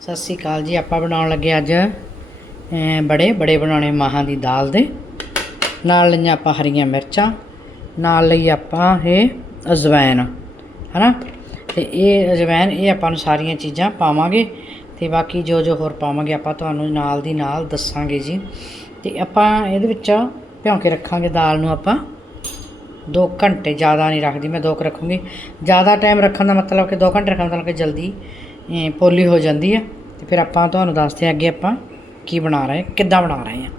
ਸਤਿ ਸ੍ਰੀ ਅਕਾਲ ਜੀ, ਆਪਾਂ ਬਣਾਉਣ ਲੱਗੇ ਅੱਜ ਬੜੇ ਬੜੇ ਬਣਾਉਣੇ ਮਾਹਾਂ ਦੀ ਦਾਲ ਦੇ। ਨਾਲ ਲਈਆਂ ਆਪਾਂ ਹਰੀਆਂ ਮਿਰਚਾਂ, ਨਾਲ ਲਈ ਆਪਾਂ ਇਹ ਅਜਵਾਇਨ ਹਨਾ? ਤੇ ਇਹ ਅਜਵਾਇਨ ਇਹ ਆਪਾਂ ਨੂੰ ਸਾਰੀਆਂ ਚੀਜ਼ਾਂ ਪਾਵਾਂਗੇ ਤੇ ਬਾਕੀ ਜੋ ਜੋ ਹੋਰ ਪਾਵਾਂਗੇ ਆਪਾਂ ਤੁਹਾਨੂੰ ਨਾਲ ਦੀ ਨਾਲ ਦੱਸਾਂਗੇ ਜੀ। ਤੇ ਆਪਾਂ ਇਹਦੇ ਵਿੱਚ ਭਿਉਂ ਕੇ ਰੱਖਾਂਗੇ ਦਾਲ ਨੂੰ ਆਪਾਂ। 2 ਘੰਟੇ ਜ਼ਿਆਦਾ ਨਹੀਂ ਰੱਖਦੀ, ਮੈਂ 2 ਕੁ ਰੱਖੂੰਗੀ। ਜ਼ਿਆਦਾ ਟਾਈਮ ਰੱਖਣ ਦਾ ਮਤਲਬ ਕਿ 2 ਘੰਟੇ ਰੱਖਣ ਦਾ ਮਤਲਬ ਕਿ ਜਲਦੀ ਪੋਲੀ ਹੋ ਜਾਂਦੀ ਹੈ ਤੇ ਫਿਰ ਆਪਾਂ ਤੁਹਾਨੂੰ ਦੱਸਦੇ ਹਾਂ ਅੱਗੇ ਆਪਾਂ ਕੀ ਬਣਾ ਰਹੇ, ਕਿੱਦਾਂ ਬਣਾ ਰਹੇ ਹਾਂ।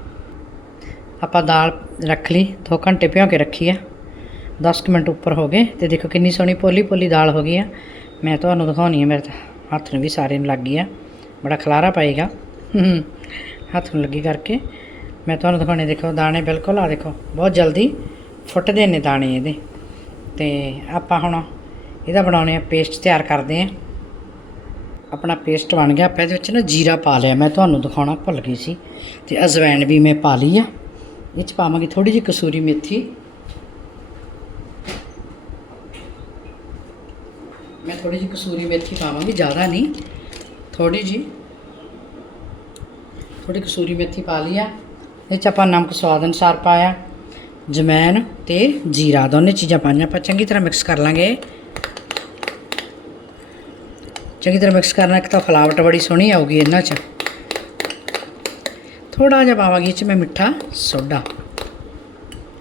ਆਪਾਂ ਦਾਲ ਰੱਖ ਲਈ 2 ਘੰਟੇ ਭਿਉਂ ਕੇ ਰੱਖੀ ਆ 10 ਕੁ ਮਿੰਟ ਉੱਪਰ ਹੋ ਗਏ ਤੇ ਦੇਖੋ ਕਿੰਨੀ ਸੋਹਣੀ ਪੋਲੀ ਪੋਲੀ ਦਾਲ ਹੋ ਗਈ ਆ ਮੈਂ ਤੁਹਾਨੂੰ ਦਿਖਾਉਣੀ ਆ ਮੇਰੇ ਹੱਥ ਨੂੰ ਵੀ ਸਾਰੇ ਨੂੰ ਲੱਗ ਗਈ ਆ ਬੜਾ ਖਲਾਰਾ ਪਾਏਗਾ। ਹੱਥ ਨੂੰ ਲੱਗੀ ਕਰਕੇ। ਮੈਂ ਤੁਹਾਨੂੰ ਦਿਖਾਉਣੇ, ਦੇਖੋ ਦਾਣੇ ਬਿਲਕੁਲ ਆ ਦੇਖੋ, ਬਹੁਤ ਜਲਦੀ ਫੁੱਟਦੇ ਨੇ ਦਾਣੇ ਇਹਦੇ। ਤੇ ਆਪਾਂ ਹੁਣ ਇਹਦਾ ਬਣਾਉਣੇ ਆ ਪੇਸਟ ਤਿਆਰ ਕਰਦੇ ਆ ਆਪਣਾ ਪੇਸਟ ਬਣ ਗਿਆ, ਆਪਾਂ ਇਹਦੇ ਵਿੱਚ ਨਾ ਜੀਰਾ ਪਾ ਲਿਆ। ਮੈਂ ਤੁਹਾਨੂੰ ਦਿਖਾਉਣਾ, ਭੁੱਲ ਗਈ ਸੀ। ਤੇ ਅਜਵਾਇਣ ਵੀ ਮੈਂ ਪਾ ਲਈ ਆ। ਇਹ ਚ ਪਾਵਾਂਗੇ ਥੋੜੀ ਜਿਹੀ ਕਸੂਰੀ ਮੇਥੀ। ਮੈਂ ਥੋੜੀ ਜਿਹੀ ਕਸੂਰੀ ਮੇਥੀ ਪਾਵਾਂਗੀ, ਜ਼ਿਆਦਾ ਨਹੀਂ। ਥੋੜੀ ਜਿਹੀ ਥੋੜੀ ਕਸੂਰੀ ਮੇਥੀ ਪਾ ਲਈ ਆ। ਇਹ ਚ ਆਪਾਂ ਨਮਕ ਸਵਾਦ ਅਨੁਸਾਰ ਪਾਇਆ ਜਮੈਨ ਤੇ ਜੀਰਾ। ਦੋਨੇ ਚੀਜ਼ਾਂ ਪਾਈਆਂ, ਆਪਾਂ ਚੰਗੀ ਤਰ੍ਹਾਂ ਮਿਕਸ ਕਰ ਲਾਂਗੇ। ਚੰਗੀ ਤਰ੍ਹਾਂ ਮਿਕਸ ਕਰਨਾ, ਇੱਕ ਤਾਂ ਫਲਾਵਟ ਬੜੀ ਸੋਹਣੀ ਆਊਗੀ ਇਹਨਾਂ 'ਚ। ਥੋੜਾ ਜਿਹਾ ਪਾਵਾਂਗੀ ਇਹ 'ਚ ਮੈਂ ਮਿੱਠਾ ਸੋਡਾ।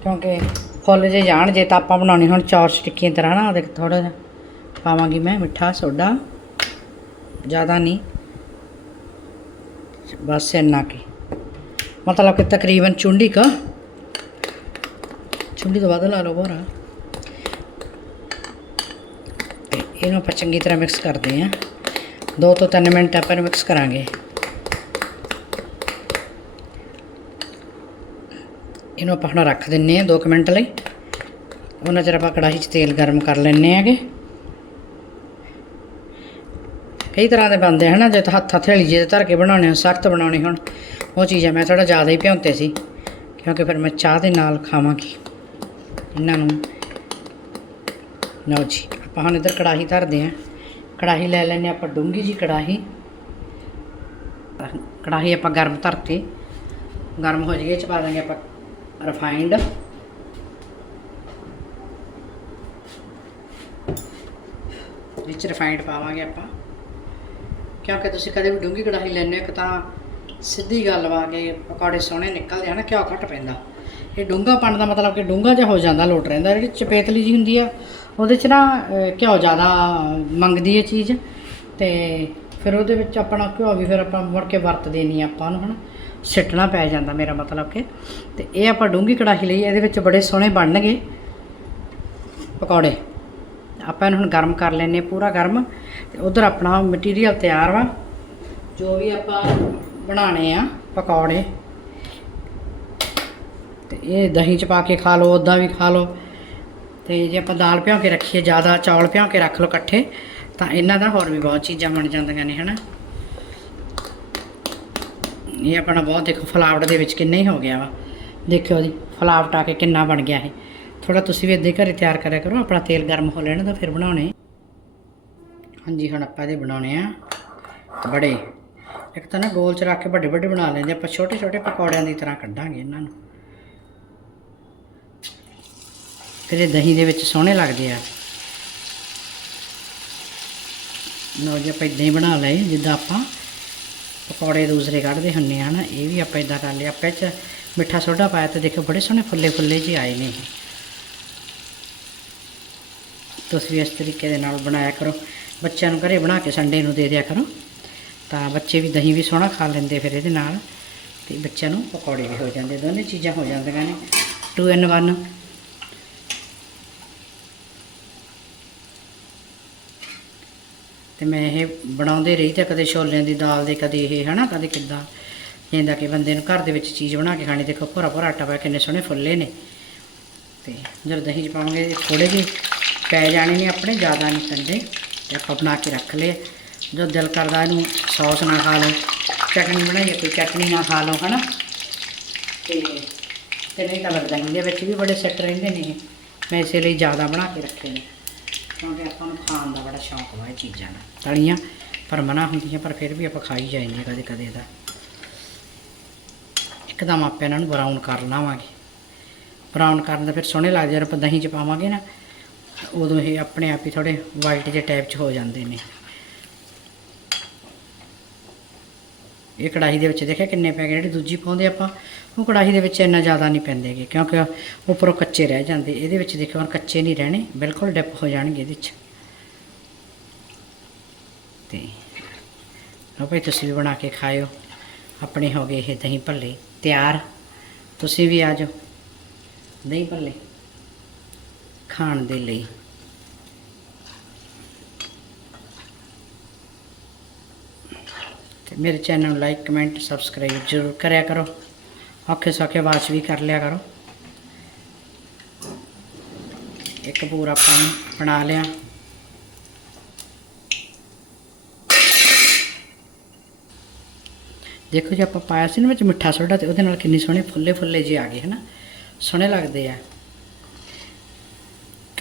ਕਿਉਂਕਿ ਫੁੱਲ ਜੇ ਜਾਣ, ਜੇ ਤਾਂ ਆਪਾਂ ਬਣਾਉਣੇ ਹੁਣ ਚੌਰ ਸਟਿੱਕੀਆਂ ਤਰ੍ਹਾਂ ਨਾ ਦੇਖ ਥੋੜਾ ਜਿਹਾ ਪਾਵਾਂਗੀ ਮੈਂ ਮਿੱਠਾ ਸੋਡਾ। ਜ਼ਿਆਦਾ ਨਹੀਂ। ਬਸ ਇੰਨਾ ਕੀ। ਮਤਲਬ ਕਿ ਤਕਰੀਬਨ ਚੁੰਡੀ ਕਾ। ਚੁੰਡੀ ਤੋਂ ਵੱਧ ਲਾ ਲਓ ਬੋਰਾ ਤੇ ਇਹਨੂੰ ਆਪਾਂ ਚੰਗੀ ਤਰ੍ਹਾਂ ਮਿਕਸ ਕਰਦੇ ਹਾਂ। 2 ਤੋਂ 3 ਮਿੰਟ ਆਪਾਂ ਇਹਨੂੰ ਮਿਕਸ ਕਰਾਂਗੇ। ਇਹਨੂੰ ਆਪਾਂ ਹੁਣ ਰੱਖ ਦਿੰਨੇ ਆ 2 ਮਿੰਟ ਲਈ। ਉਹਨਾਂ ਚਿਰ ਆਪਾਂ ਕੜਾਹੀ 'ਚ ਤੇਲ ਗਰਮ ਕਰ ਲੈਣੇ ਆਗੇ ਕਈ ਤਰ੍ਹਾਂ ਦੇ ਬੰਦੇ ਹਨ, ਜੇ ਤਾਂ ਹੱਥ ਹਥੇਲੀ ਜੇ ਧਰ ਕੇ ਬਣਾਉਣੇ ਹੋ ਸਖਤ ਬਣਾਉਣੇ ਹੁਣ, ਉਹ ਚੀਜ਼ਾਂ ਮੈਂ ਥੋੜਾ ਜ਼ਿਆਦਾ ਹੀ ਭਿਉਂਤੇ ਸੀ, ਕਿਉਂਕਿ ਫਿਰ ਮੈਂ ਚਾਹ ਦੇ ਨਾਲ ਖਾਵਾਂਗੀ। ਇਹਨਾਂ ਨੂੰ। ਲਓ ਜੀ, ਆਪਾਂ ਹੁਣ ਇੱਧਰ ਕੜਾਹੀ ਧਰਦੇ ਆਂ। ਕੜਾਹੀ ਲੈ ਲੈਨੇ ਆਪਾਂ ਡੂੰਗੀ ਜੀ ਕੜਾਹੀ। ਕੜਾਹੀ ਆਪਾਂ ਗਰਮ ਧਰਤੀ, ਗਰਮ ਹੋ ਜਾਈਏ ਚ ਪਾ ਦਾਂਗੇ ਆਪਾਂ ਰਿਫਾਈਂਡ ਵਿੱਚ ਰਿਫਾਈਂਡ ਪਾਵਾਂਗੇ ਆਪਾਂ। ਕਿਉਂਕਿ ਤੁਸੀਂ ਕਦੇ ਵੀ ਡੂੰਗੀ ਕੜਾਹੀ ਲੈਣੇ ਇੱਕ ਤਾਂ ਸਿੱਧੀ ਗੱਲ ਵਾ ਕੇ ਪਕੌੜੇ ਸੋਹਣੇ ਨਿਕਲਦੇ ਹਨ ਘਿਓ ਘੱਟ ਪੈਂਦਾ। ਇਹ ਡੂੰਗਾ ਪਾਣ ਦਾ ਮਤਲਬ ਕਿ ਡੂੰਘਾ ਜਿਹਾ ਹੋ ਜਾਂਦਾ, ਲੋਟ ਰਹਿੰਦਾ, ਜਿਹੜੀ ਚਪੇਤਲੀ ਜੀ ਹੁੰਦੀ ਆ, ਉਹਦੇ 'ਚ ਨਾ ਘਿਓ ਜ਼ਿਆਦਾ ਮੰਗਦੀ ਹੈ ਚੀਜ਼, ਤੇ ਫਿਰ ਉਹਦੇ ਵਿੱਚ ਆਪਣਾ ਘਿਓ ਵੀ ਫਿਰ ਆਪਾਂ ਮੁੜ ਕੇ ਵਰਤਦੇ ਨਹੀਂ ਆਪਾਂ ਨੂੰ, ਹਨਾ? ਸਿੱਟਣਾ ਪੈ ਜਾਂਦਾ ਮੇਰਾ ਮਤਲਬ ਕਿ, ਤੇ ਇਹ ਆਪਾਂ ਡੂੰਗੀ ਕੜਾਹੀ ਲਈ, ਇਹਦੇ ਵਿੱਚ ਬੜੇ ਸੋਹਣੇ ਬਣਨਗੇ ਪਕੌੜੇ। ਆਪਾਂ ਇਹਨੂੰ ਹੁਣ ਗਰਮ ਕਰ ਲੈਨੇ ਪੂਰਾ ਗਰਮ, ਤੇ ਉਧਰ ਆਪਣਾ ਮਟੀਰੀਅਲ ਤਿਆਰ ਵਾ, ਜੋ ਵੀ ਆਪਾਂ ਬਣਾਣੇ ਆ ਪਕੌੜੇ। ਤੇ ਇਹ ਦਹੀਂ ਚ ਪਾ ਕੇ ਖਾ ਲਓ ਉਦਾਂ ਵੀ ਖਾ ਲਓ। ਤੇ ਜੇ ਆਪਾਂ ਦਾਲ ਭਿਉਂ ਕੇ ਰੱਖੀਏ, ਜ਼ਿਆਦਾ ਚੌਲ ਭਿਉਂ ਕੇ ਰੱਖ ਲਓ ਇਕੱਠੇ, ਤਾਂ ਇਹਨਾਂ ਦਾ ਹੋਰ ਵੀ ਬਹੁਤ ਚੀਜ਼ਾਂ ਬਣ ਜਾਂਦੀਆਂ ਨੇ, ਹਨਾ। ਇਹ ਆਪਣਾ ਬਹੁਤ ਦੇਖੋ, ਫਲਾਵਟ ਦੇ ਵਿੱਚ ਕਿੰਨਾ ਹੀ ਹੋ ਗਿਆ ਵਾ। ਦੇਖਿਓ ਜੀ, ਫਲਾਵਟ ਆ ਕੇ ਕਿੰਨਾ ਬਣ ਗਿਆ ਇਹ। ਥੋੜਾ ਤੁਸੀਂ ਵੀ ਇੱਦਾਂ ਹੀ ਘਰੇ ਤਿਆਰ ਕਰਿਆ ਕਰੋ, ਆਪਣਾ ਤੇਲ ਗਰਮ ਹੋ ਲੈਣ ਦਾ, ਫਿਰ ਬਣਾਉਣੇ। ਹਾਂਜੀ, ਹੁਣ ਆਪਾਂ ਇਹਦੇ ਬਣਾਉਣੇ ਆ ਬੜੇ। ਇੱਕ ਤਾਂ ਨਾ ਗੋਲ ਚ ਰੱਖ ਕੇ ਵੱਡੇ ਵੱਡੇ ਬਣਾ ਲੈਂਦੇ ਆਪਾਂ ਛੋਟੇ ਛੋਟੇ ਪਕੌੜਿਆਂ ਦੀ ਤਰ੍ਹਾਂ ਕੱਢਾਂਗੇ ਇਹਨਾਂ ਨੂੰ। ਫਿਰ ਇਹ ਦਹੀਂ ਦੇ ਵਿੱਚ ਸੋਹਣੇ ਲੱਗਦੇ ਆ। ਲਓ ਜੀ, ਆਪਾਂ ਇਦਾਂ ਹੀ ਬਣਾ ਲਏ, ਜਿੱਦਾਂ ਆਪਾਂ ਪਕੌੜੇ ਦੂਸਰੇ ਕੱਢਦੇ ਹੁੰਨੇ ਆ ਨਾ, ਇਹ ਵੀ ਆਪਾਂ ਇਦਾਂ ਕਰ ਲਿਆ। ਆਪਾਂ 'ਚ ਮਿੱਠਾ ਸੋਡਾ ਪਾਇਆ ਤੇ ਦੇਖੋ ਬੜੇ ਸੋਹਣੇ ਫੁੱਲੇ ਫੁੱਲੇ ਜਿਹੇ ਆਏ ਨੇ ਤੁਸੀਂ ਵੀ ਇਸ ਤਰੀਕੇ ਦੇ ਨਾਲ ਬਣਾਇਆ ਕਰੋ। ਬੱਚਿਆਂ ਨੂੰ ਘਰੇ ਬਣਾ ਕੇ ਸੰਡੇ ਨੂੰ ਦੇ ਦਿਆ ਕਰੋ। ਤਾਂ ਬੱਚੇ ਵੀ ਦਹੀਂ ਵੀ ਸੋਹਣਾ ਖਾ ਲੈਂਦੇ ਫਿਰ ਇਹਦੇ ਨਾਲ, ਤੇ ਬੱਚਿਆਂ ਨੂੰ ਪਕੌੜੇ ਵੀ ਹੋ ਜਾਂਦੇ। ਦੋਨੇ ਚੀਜ਼ਾਂ ਹੋ ਜਾਂਦੀਆਂ ਨੇ। 2 ਇਨ 1 ਤੇ ਮੈਂ ਇਹ ਬਣਾਉਂਦੇ ਰਹੀ ਤੇ ਕਦੇ ਛੋਲਿਆਂ ਦੀ ਦਾਲ ਦੇ, ਕਦੇ ਇਹ, ਹਨਾ, ਕਦੇ ਕਿੱਦਾਂ। ਜਿੰਦਾ ਕਿ ਬੰਦੇ ਨੂੰ ਘਰ ਦੇ ਵਿੱਚ ਚੀਜ਼ ਬਣਾ ਕੇ ਖਾਣੀ, ਦੇਖੋ, ਭੋਰਾ ਭੋਰਾ ਆਟਾ ਪਾ ਕੇ ਕਿੰਨੇ ਸੋਹਣੇ ਫੁੱਲੇ ਨੇ। ਤੇ ਜਦੋਂ ਦਹੀਂ ਚ ਪਾਵਾਂਗੇ ਥੋੜੇ ਜਿਹੇ ਪੈ ਜਾਣੇ ਨੇ ਆਪਣੇ, ਜ਼ਿਆਦਾ ਨਹੀਂ ਪੈਂਦੇ ਤੇ ਆਪਾਂ ਬਣਾ ਕੇ ਰੱਖ ਲਏ। ਜੋ ਦਿਲ ਕਰਦਾ ਇਹਨੂੰ ਸੌਸ ਨਾਲ ਖਾ ਲਓ, ਚਟਨੀ ਬਣਾਈਏ, ਕੋਈ ਚਟਨੀ ਨਾਲ ਖਾ ਲਓ, ਹਨਾ। ਤੇ ਤੇ ਨਹੀਂ ਤਾਂ ਲੱਗਦਾ, ਇਹਦੇ ਵਿੱਚ ਵੀ ਬੜੇ ਸੈੱਟ ਰਹਿੰਦੇ ਨੇ ਇਹ। ਮੈਂ ਇਸੇ ਲਈ ਜ਼ਿਆਦਾ ਬਣਾ ਕੇ ਰੱਖੇ ਨੇ। ਕਿਉਂਕਿ ਆਪਾਂ ਨੂੰ ਖਾਣ ਦਾ ਬੜਾ ਸ਼ੌਂਕ ਵਾ ਇਹ ਚੀਜ਼ਾਂ ਦਾ। ਤਲੀਆਂ ਪਰ ਮਨਾ ਹੁੰਦੀਆਂ, ਪਰ ਫਿਰ ਵੀ ਆਪਾਂ ਖਾਈ ਜਾਂਦੇ ਕਦੇ ਕਦੇ ਦਾ ਇੱਕਦਮ ਆਪਾਂ ਇਹਨਾਂ ਨੂੰ ਬਰਾਊਨ ਕਰ ਲਾਵਾਂਗੇ। ਬਰਾਊਨ ਕਰਨ ਦਾ ਫਿਰ ਸੋਹਣੇ ਲੱਗਦੇ ਜਦੋਂ ਆਪਾਂ ਦਹੀਂ ਚ ਪਾਵਾਂਗੇ ਨਾ, ਉਦੋਂ ਇਹ ਆਪਣੇ ਆਪ ਹੀ ਥੋੜੇ ਵਾਈਟ ਜਿਹੇ ਟਾਈਪ ਚ ਹੋ ਜਾਂਦੇ ਨੇ। ਇਹ ਕੜਾਹੀ ਦੇ ਵਿੱਚ ਦੇਖਿਆ ਕਿੰਨੇ ਪੈ ਗਏ, ਜਿਹੜੀ ਦੂਜੀ ਪਾਉਂਦੇ ਆਪਾਂ, ਉਹ ਕੜਾਹੀ ਦੇ ਵਿੱਚ ਇੰਨਾ ਜ਼ਿਆਦਾ ਨਹੀਂ ਪੈਂਦੇਗੇ ਕਿਉਂਕਿ ਉੱਪਰੋਂ ਕੱਚੇ ਰਹਿ ਜਾਂਦੇ, ਇਹਦੇ ਵਿੱਚ ਦੇਖੋ ਹੁਣ ਕੱਚੇ ਨਹੀਂ ਰਹਿਣੇ, ਬਿਲਕੁਲ ਡਿਪ ਹੋ ਜਾਣਗੇ ਇਹਦੇ ਵਿੱਚ। ਤੇ ਲਓ ਭਾਈ, ਤੁਸੀਂ ਵੀ ਬਣਾ ਕੇ ਖਾਇਓ, ਆਪਣੇ ਹੋ ਗਏ ਇਹ ਦਹੀਂ ਭੱਲੇ, ਤਿਆਰ। ਤੁਸੀਂ ਵੀ ਆ ਜਾਓ ਦਹੀਂ ਭੱਲੇ ਖਾਣ ਦੇ ਲਈ। ਤੇ ਮੇਰੇ ਚੈਨਲ ਨੂੰ ਲਾਈਕ, ਕਮੈਂਟ, ਸਬਸਕ੍ਰਾਈਬ ਜ਼ਰੂਰ ਕਰਿਆ ਕਰੋ। ਔਖੇ ਸੌਖੇ ਵਾਚ ਵੀ ਕਰ ਲਿਆ ਕਰੋ। ਇੱਕ ਪੂਰਾ ਆਪਾਂ ਨੇ ਬਣਾ ਲਿਆ। ਦੇਖੋ ਜੀ, ਆਪਾਂ ਪਾਇਆ ਸੀ ਨਾ ਵਿੱਚ ਮਿੱਠਾ ਸੋਡਾ ਤੇ ਉਹਦੇ ਨਾਲ ਕਿੰਨੀ ਸੋਹਣੇ ਫੁੱਲੇ ਫੁੱਲੇ ਜੇ ਆ ਗਏ, ਹਨਾ? ਸੋਹਣੇ ਲੱਗਦੇ ਆ।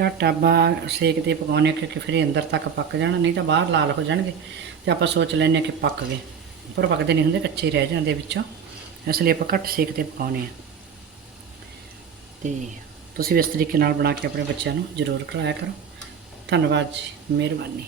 ਘੱਟ ਆਪਾਂ ਸੇਕ ਤੇ ਪਕਾਉਣੇ ਕਿਉਂਕਿ ਫਿਰ ਅੰਦਰ ਤੱਕ ਪੱਕ ਜਾਣਾ, ਨਹੀਂ ਤਾਂ ਬਾਹਰ ਲਾਲ ਹੋ ਜਾਣਗੇ। ਤੇ ਆਪਾਂ ਸੋਚ ਲੈਂਦੇ ਹਾਂ ਕਿ ਪੱਕ ਗਏ। ਪਰ ਪੱਕਦੇ ਨਹੀਂ ਹੁੰਦੇ, ਕੱਚੇ ਰਹਿ ਜਾਂਦੇ ਵਿੱਚੋਂ। ਇਸ ਲਈ ਆਪਾਂ ਘੱਟ ਸੇਕ ਤੇ ਪਕਾਉਣੇ ਆ। ਤੇ ਤੁਸੀਂ ਵੀ ਇਸ ਤਰੀਕੇ ਨਾਲ ਬਣਾ ਕੇ ਆਪਣੇ ਬੱਚਿਆਂ ਨੂੰ ਜ਼ਰੂਰ ਖਿਲਾਇਆ ਕਰੋ। ਧੰਨਵਾਦ ਜੀ, ਮਿਹਰਬਾਨੀ।